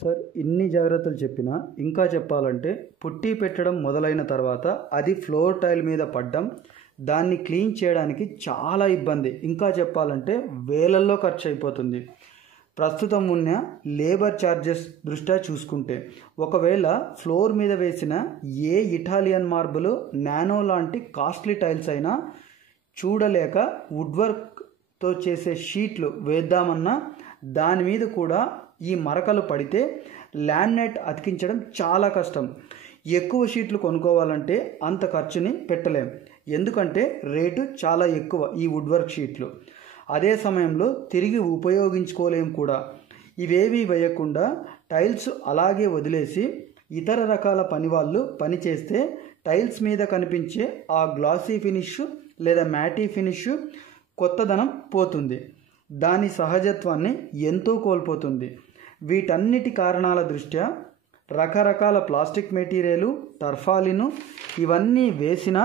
Sir ఇన్ని జాగ్రత్తలు చెప్పినా ఇంకా చెప్పాలంటే పుట్టి పెట్టడం మొదలైన తర్వాత అది ఫ్లోర్ టైల్ మీద పడ్డం, దాన్ని క్లీన్ చేయడానికి చాలా ఇబ్బంది. ఇంకా చెప్పాలంటే వేలల్లో ఖర్చు అయిపోతుంది. ప్రస్తుతం ఉన్న లేబర్ ఛార్జెస్ దృష్ట్యా చూసుకుంటే ఒకవేళ ఫ్లోర్ మీద వేసిన ఏ ఇటాలియన్ మార్బుల్, నానో లాంటి కాస్ట్లీ టైల్స్ అయినా చూడలేక వుడ్వర్క్తో చేసే షీట్లు వేద్దామన్నా దాని మీద కూడా ఈ మరకలు పడితే లామినేట్ అతికించడం చాలా కష్టం. ఎక్కువ షీట్లు కొనుక్కోవాలంటే అంత ఖర్చుని పెట్టలేం, ఎందుకంటే రేటు చాలా ఎక్కువ ఈ వుడ్వర్క్ షీట్లు. అదే సమయంలో తిరిగి ఉపయోగించుకోలేం కూడా. ఇవేవి వేయకుండా టైల్స్ అలాగే వదిలేసి ఇతర రకాల పని వాళ్ళు పని చేస్తే టైల్స్ మీద కనిపించే ఆ గ్లాసీ ఫినిష్ లేదా మ్యాటీ ఫినిష్ కొత్తదనం పోతుంది, దాని సహజత్వాన్ని ఎంతో కోల్పోతుంది. వీటన్నిటి కారణాల దృష్ట్యా రకరకాల ప్లాస్టిక్ మెటీరియలు, టర్ఫాలిను ఇవన్నీ వేసిన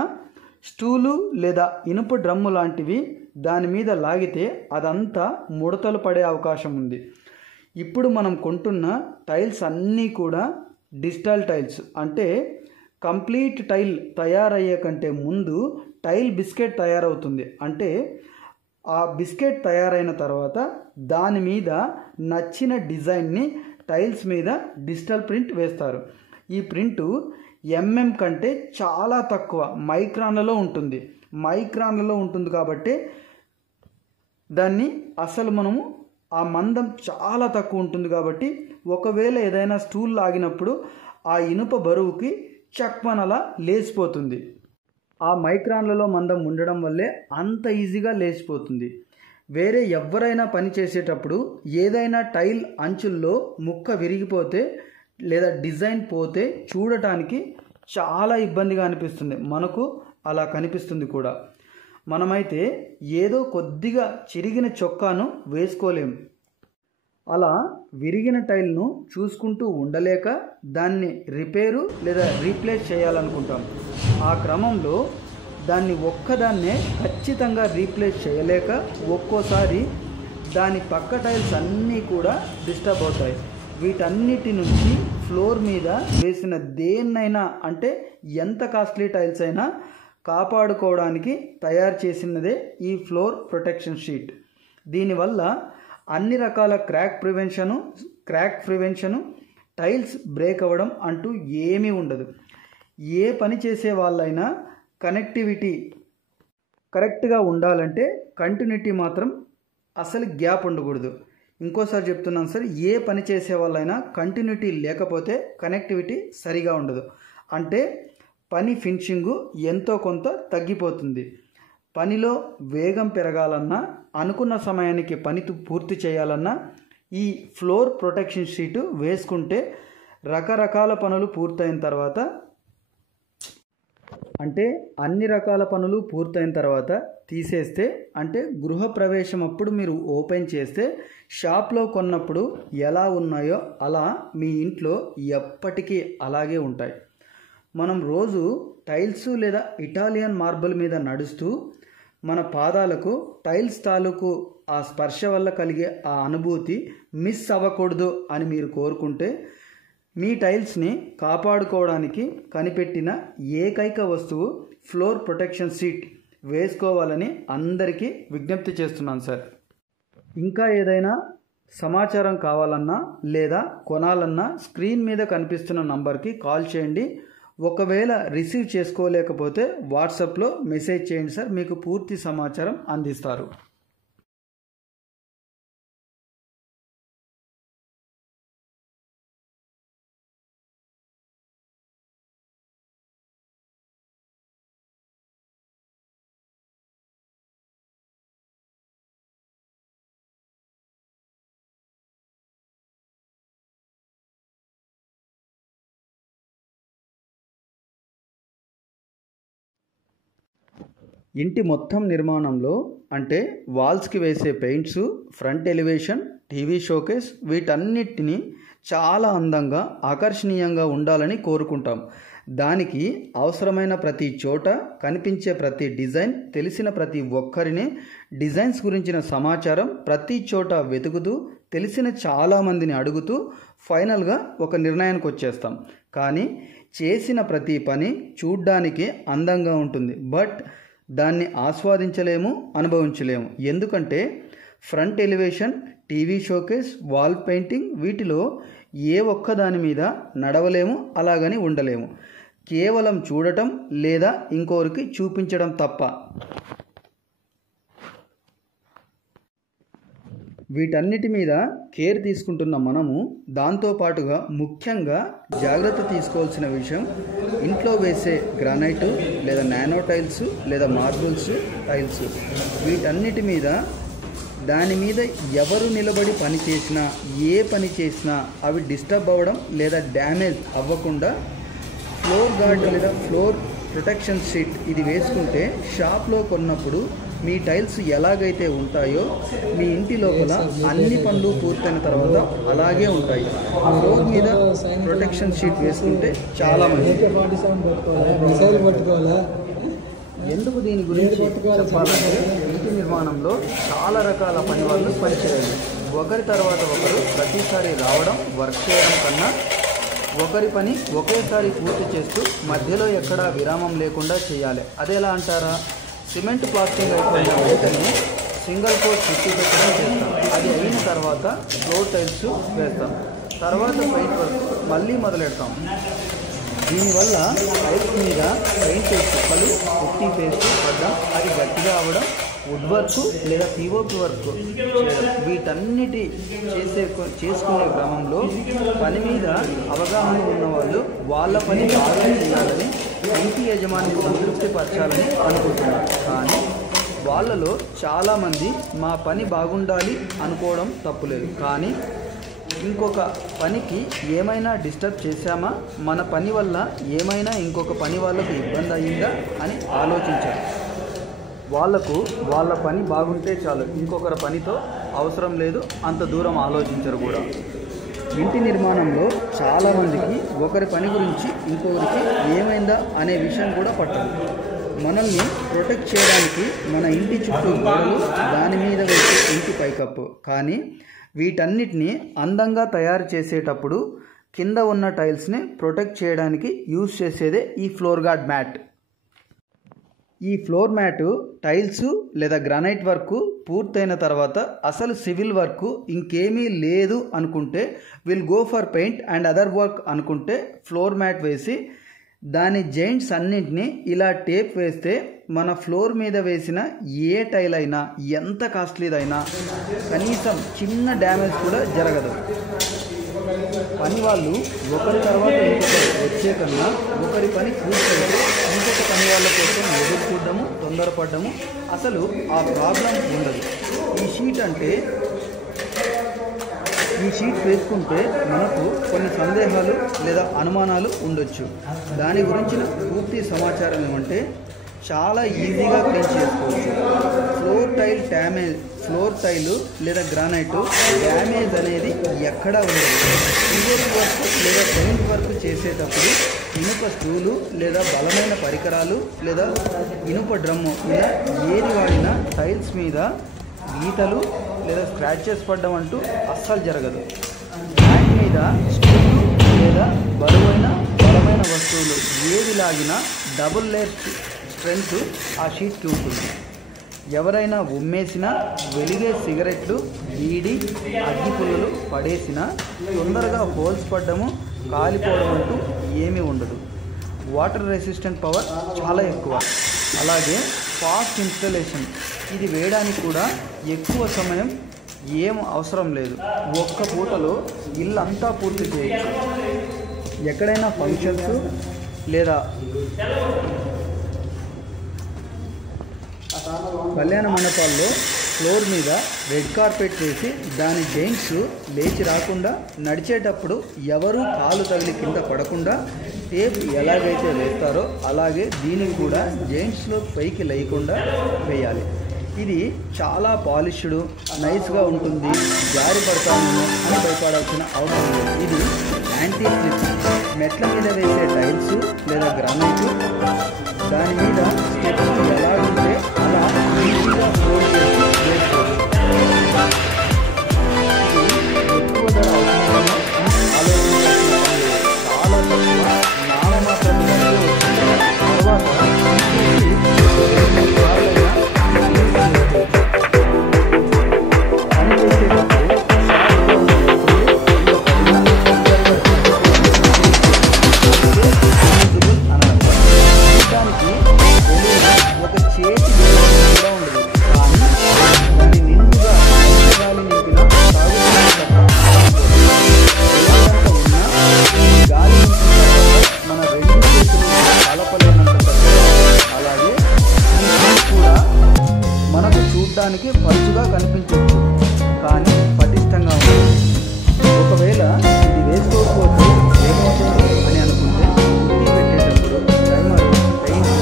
స్టూలు లేదా ఇనుప డ్రమ్ము లాంటివి దాని మీద లాగితే అదంతా ముడతలు పడే అవకాశం ఉంది. ఇప్పుడు మనం కొంటున్న టైల్స్ అన్నీ కూడా డిజిటల్ టైల్స్, అంటే కంప్లీట్ టైల్ తయారయ్యే కంటే ముందు టైల్ బిస్కెట్ తయారవుతుంది. అంటే ఆ బిస్కెట్ తయారైన తర్వాత దాని మీద నచ్చిన డిజైన్ని టైల్స్ మీద డిజిటల్ ప్రింట్ వేస్తారు. ఈ ప్రింటు ఎంఎం కంటే చాలా తక్కువ మైక్రాన్లలో ఉంటుంది. మైక్రాన్లలో ఉంటుంది కాబట్టి దాన్ని అసలు మనము ఆ మందం చాలా తక్కువ ఉంటుంది కాబట్టి ఒకవేళ ఏదైనా స్టూల్ లాగినప్పుడు ఆ ఇనుప బరువుకి చక్మనలా లేచిపోతుంది. ఆ మైక్రాన్లలో మందం ఉండడం వల్లే అంత ఈజీగా లేచిపోతుంది. వేరే ఎవరైనా పని చేసేటప్పుడు ఏదైనా టైల్ అంచుల్లో ముక్క విరిగిపోతే లేదా డిజైన్ పోతే చూడటానికి చాలా ఇబ్బందిగా అనిపిస్తుంది, మనకు అలా కనిపిస్తుంది కూడా. మనమైతే ఏదో కొద్దిగా చిరిగిన చొక్కాను వేసుకోలేము. అలా విరిగిన టైల్ను చూసుకుంటూ ఉండలేక దాన్ని రిపేరు లేదా రీప్లేస్ చేయాలనుకుంటాం. ఆ క్రమంలో దాన్ని ఒక్కదాన్నే ఖచ్చితంగా రీప్లేస్ చేయలేక ఒక్కోసారి దాని పక్క టైల్స్ అన్నీ కూడా డిస్టర్బ్ అవుతాయి. వీటన్నిటి నుంచి ఫ్లోర్ మీద వేసిన దేన్నైనా, అంటే ఎంత కాస్ట్లీ టైల్స్ అయినా కాపాడుకోవడానికి తయారు చేసినదే ఈ ఫ్లోర్ ప్రొటెక్షన్ షీట్. దీనివల్ల అన్ని రకాల క్రాక్ ప్రివెన్షను, టైల్స్ బ్రేక్ అవ్వడం అంటూ ఏమీ ఉండదు. ఏ పని చేసే వాళ్ళైనా కనెక్టివిటీ కరెక్ట్గా ఉండాలంటే కంటిన్యూటీ మాత్రం అసలు గ్యాప్ ఉండకూడదు. ఇంకోసారి చెప్తున్నాను సార్, ఏ పని చేసే వాళ్ళైనా కంటిన్యూటీ లేకపోతే కనెక్టివిటీ సరిగా ఉండదు. అంటే పని ఫినిషింగు ఎంతో కొంత తగ్గిపోతుంది. పనిలో వేగం పెరగాలన్నా, అనుకున్న సమయానికి పని పూర్తి చేయాలన్నా ఈ ఫ్లోర్ ప్రొటెక్షన్ షీటు వేసుకుంటే రకరకాల పనులు పూర్తయిన తర్వాత, అంటే అన్ని రకాల పనులు పూర్తయిన తర్వాత తీసేస్తే, అంటే గృహప్రవేశం అప్పుడు మీరు ఓపెన్ చేస్తే షాప్లో కొన్నప్పుడు ఎలా ఉన్నాయో అలా మీ ఇంట్లో ఎప్పటికీ అలాగే ఉంటాయి. మనం రోజు టైల్స్ లేదా ఇటాలియన్ మార్బుల్ మీద నడుస్తూ మన పాదాలకు టైల్స్ తాలూకు ఆ స్పర్శ వల్ల కలిగే ఆ అనుభూతి మిస్ అవ్వకూడదు అని మీరు కోరుకుంటే మీ టైల్స్ని కాపాడుకోవడానికి కనిపెట్టిన ఏకైక వస్తువు ఫ్లోర్ ప్రొటెక్షన్ షీట్ వేసుకోవాలని అందరికీ విజ్ఞప్తి చేస్తున్నాను సార్. ఇంకా ఏదైనా సమాచారం కావాలన్నా లేదా కొనాలన్నా స్క్రీన్ మీద కనిపిస్తున్న నంబర్కి కాల్ చేయండి. ఒకవేళ రిసీవ్ చేసుకోలేకపోతే వాట్సాప్లో మెసేజ్ చేయండి సార్, మీకు పూర్తి సమాచారం అందిస్తారు. ఇంటి మొత్తం నిర్మాణంలో, అంటే వాల్స్కి వేసే paints, front elevation, TV showcase వీటన్నిటిని చాలా అందంగా ఆకర్షణీయంగా ఉండాలని కోరుకుంటాం. దానికి అవసరమైన ప్రతి చోట కనిపించే ప్రతి డిజైన్, తెలిసిన ప్రతి ఒక్కరిని డిజైన్స్ గురించిన సమాచారం ప్రతి చోట వెతుకుతూ తెలిసిన చాలామందిని అడుగుతూ ఫైనల్గా ఒక నిర్ణయానికి వచ్చేస్తాం. కానీ చేసిన ప్రతి పని చూడ్డానికి అందంగా ఉంటుంది, బట్ దాన్ని ఆస్వాదించలేము, అనుభవించలేము. ఎందుకంటే front elevation, TV showcase, wall painting వీటిలో ఏ ఒక్క దాని మీద నడవలేము, అలాగని ఉండలేము. కేవలం చూడటం లేదా ఇంకొకరికి చూపించడం తప్ప. వీటన్నిటి మీద కేర్ తీసుకుంటున్న మనము దాంతోపాటుగా ముఖ్యంగా జాగ్రత్త తీసుకోవాల్సిన విషయం ఇంట్లో వేసే గ్రానైటు లేదా నానో టైల్స్ లేదా మార్బుల్స్ టైల్స్ వీటన్నిటి మీద దాని మీద ఎవరు నిలబడి పని చేసినా ఏ పని చేసినా అవి డిస్టర్బ్ అవ్వడం లేదా డ్యామేజ్ అవ్వకుండా ఫ్లోర్ గార్డ్ లేదా ఫ్లోర్ ప్రొటెక్షన్ షీట్ ఇది వేసుకుంటే షాప్లో కొన్నప్పుడు మీ టైల్స్ ఎలాగైతే ఉంటాయో మీ ఇంటి లోపల అన్ని పనులు పూర్తయిన తర్వాత అలాగే ఉంటాయి. ఫ్లోర్ మీద ప్రొటెక్షన్ షీట్ వేసుకుంటే చాలా మంచిది. ఎందుకు దీని గురించి చెప్పాలంటే ఇంటి నిర్మాణంలో చాలా రకాల పని వాళ్ళు పనిచేయాలి. ఒకరి తర్వాత ఒకరు ప్రతిసారి రావడం, వర్క్ చేయడం కన్నా ఒకరి పని ఒకేసారి పూర్తి చేస్తూ మధ్యలో ఎక్కడా విరామం లేకుండా చేయాలి. అదేలా అంటారా? సిమెంట్ ప్లాస్టింగ్ అయిపోయిన వెంటనే సింగిల్ కోట్ చుట్టూ పెట్టడం చేస్తాం. అది అయిన తర్వాత ఫ్లోర్ టైల్స్ వేస్తాం. తర్వాత పెయింట్ వర్క్ మళ్ళీ మొదలెడతాం. దీనివల్ల టైల్స్ మీద పెయింట్ చుక్కలు, పుట్టి పేస్ట్ పడ్డం, అది గట్టిగా అవ్వడం, వుడ్ వర్క్ లేదా పిఓపి వర్క్ చేయడం వీటన్నిటి చేసుకునే క్రమంలో పని మీద అవగాహన ఉన్నవాళ్ళు వాళ్ళ పని బాగా చేయాలని, ఇంటి యజమాని సంతృప్తి పరచాలని అనుకుంటున్నారు. కానీ వాళ్ళలో చాలామంది మా పని బాగుండాలి అనుకోవడం తప్పులేదు, కానీ ఇంకొక పనికి ఏమైనా డిస్టర్బ్ చేశామా, మన పని వల్ల ఏమైనా ఇంకొక పని వాళ్ళకు ఇబ్బంది అయ్యిందా అని ఆలోచించారు. వాళ్లకు వాళ్ళ పని బాగుంటే చాలు, ఇంకొకరి పనితో అవసరం లేదు, అంత దూరం ఆలోచించరు కూడా. ఇంటి నిర్మాణంలో చాలామందికి ఒకరి పని గురించి ఇంకొకరికి ఏమైందా అనే విషయం కూడా పట్టదు. మనల్ని ప్రొటెక్ట్ చేయడానికి మన ఇంటి చుట్టూ గోడలు, దాని మీద వేసే ఇంటి పైకప్పు. కానీ వీటన్నిటిని అందంగా తయారు చేసేటప్పుడు కింద ఉన్న టైల్స్ని ప్రొటెక్ట్ చేయడానికి యూజ్ చేసేదే ఈ ఫ్లోర్ గార్డ్ మ్యాట్. ఈ ఫ్లోర్ మ్యాటు టైల్స్ లేదా గ్రానైట్ వర్క్ పూర్తయిన తర్వాత అసలు సివిల్ వర్క్ ఇంకేమీ లేదు అనుకుంటే will go for paint and other work అనుకుంటే ఫ్లోర్ మ్యాట్ వేసి దాని జాయింట్స్ అన్నింటినీ ఇలా టేప్ వేస్తే మన ఫ్లోర్ మీద వేసిన ఏ టైల్ అయినా ఎంత కాస్ట్లీదైనా కనీసం చిన్న డ్యామేజ్ కూడా జరగదు. పని వాళ్ళు ఒకరి తర్వాత ఇంకొకరు వచ్చే కన్నా ఒకరి పని పూర్తయితే ఇంకొక పని వాళ్ళ కోసం ఎదురు చూడడము, తొందరపడ్డము అసలు ఆ ప్రాబ్లం ఉండదు. ఈ షీట్ వేసుకుంటే మనకు కొన్ని సందేహాలు లేదా అనుమానాలు ఉండొచ్చు. దాని గురించిన పూర్తి సమాచారం ఏమంటే చాలా ఈజీగా క్లీన్ చేసుకోవచ్చు. ఫ్లోర్ టైలు లేదా గ్రానైట్ డ్యామేజ్ అనేది ఎక్కడా ఉండదు. సివిల్ వర్క్ లేదా పెయింట్ వర్క్ చేసేటప్పుడు ఇనుప స్క్రూలు లేదా బలమైన పరికరాలు లేదా ఇనుప డ్రమ్ము ఇలా ఏది వాడినా టైల్స్ మీద గీతలు లేదా స్క్రాచెస్ పడ్డం అంటూ అస్సలు జరగదు. మ్యాట్ మీద స్క్రూలు లేదా బలమైన వస్తువులు ఏది లాగినా డబుల్ లేయర్ స్ట్రెంత్ ఆ షీట్కి ఉంటుంది. ఎవరైనా ఉమ్మేసినా, వెలిగే సిగరెట్లు, బీడి, అగ్గిపుల్లలు పడేసినా తొందరగా హోల్స్ పడ్డము, కాలిపోవడం అంటూ ఏమీ ఉండదు. వాటర్ రెసిస్టెంట్ పవర్ చాలా ఎక్కువ. అలాగే ఫాస్ట్ ఇన్స్టలేషన్, ఇది వేయడానికి కూడా ఎక్కువ సమయం ఏం అవసరం లేదు. ఒక్క పూటలో ఇల్లంతా పూర్తి చేయొచ్చు. ఎక్కడైనా ఫంక్షన్స్ లేదా కళ్యాణ మండపాల్లో ఫ్లోర్ మీద రెడ్ కార్పెట్ వేసి దాని జాయింట్స్ లేచి రాకుండా, నడిచేటప్పుడు ఎవరూ కాలు తగిలి కింద పడకుండా టేప్ ఎలాగైతే వేస్తారో అలాగే దీనికి కూడా జాయింట్స్లో పైకి లేకుండా వేయాలి. ఇది చాలా పాలిష్డ్, నైస్గా ఉంటుంది. జారి పడతామేమో అని భయపడాల్సిన అవసరం లేదు. ఇది యాంటీ స్లిప్. మెట్ల మీద వేసే టైల్స్ లేదా గ్రానైట్ దాని మీద స్టెప్స్ ఎలా ఉంటే అలా ఈజీగా ఫ్లోర్ చేసి వేసుకోవచ్చు. ఇది ఎక్కడ అవసరమో ఆలోచించాల్సిన పని లేదు. చాలా తక్కువ నామమాత్రమే వస్తుంది. తర్వాత చూడ్డానికి పలుచుగా కనిపించవచ్చు, కానీ పటిష్టంగా ఉంటుంది. ఒకవేళ ఇది వేసుకోకపోతే ఏమవుతుంది అని అనుకుంటే పుట్టి పెట్టేటప్పుడు టైమర్, పెయింట్,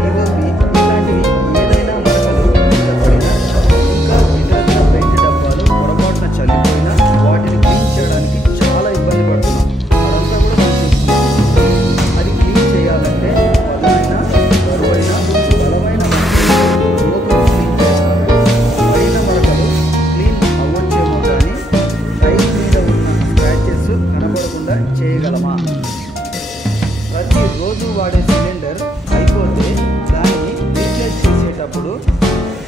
PVC ఇలాంటివి ఏదైనా మరకలు పడినా, ఇంకా ఇతర పెయింట్ డబ్బాలు పొరపాటున చల్లిపోయినా వాటిని క్లీన్ చేయడానికి చాలా ఇబ్బంది పడుతున్నాం. అదంతా కూడా చూపిస్తున్నాం. అది క్లీన్ చేయాలంటే పదునైన, బరువైన, బలమైన చేయగలమా? ప్రతిరోజు వాడే సిలిండర్ అయిపోతే దాన్ని రీప్లేస్ చేసేటప్పుడు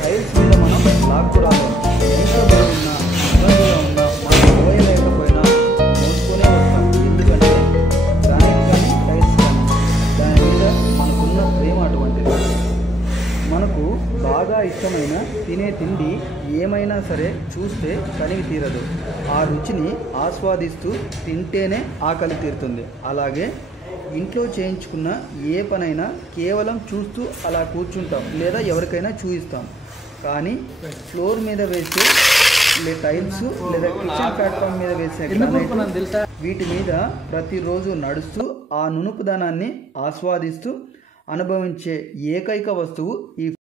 టైల్స్ మీద మనం లాక్కు రాలేము. ఎంత ఉన్నా, ఇబ్బందిగా ఉన్నా, మనం పోయలేకపోయినా మోసుకునే వస్తాం. ఎందుకంటే దానికి కానీ టైల్స్ కానీ దాని మీద మనకున్న ప్రేమ అటువంటిది. మనకు బాగా ఇష్టమైన తినే తిండి ఏమైనా సరే చూస్తే కనివి తీరదు. ఆ రుచిని ఆస్వాదిస్తూ తింటేనే ఆకలి తీరుతుంది. అలాగే ఇంట్లో చేయించుకున్న ఏ పనైనా కేవలం చూస్తూ అలా కూర్చుంటాం లేదా ఎవరికైనా చూపిస్తాం. కానీ ఫ్లోర్ మీద వేసే టైల్స్ లేదా కిచెన్ ప్లాట్ఫామ్ మీద వేసే వీటి మీద ప్రతిరోజు నడుస్తూ ఆ నునుపుదనాన్ని ఆస్వాదిస్తూ అనుభవించే ఏకైక వస్తువు ఈ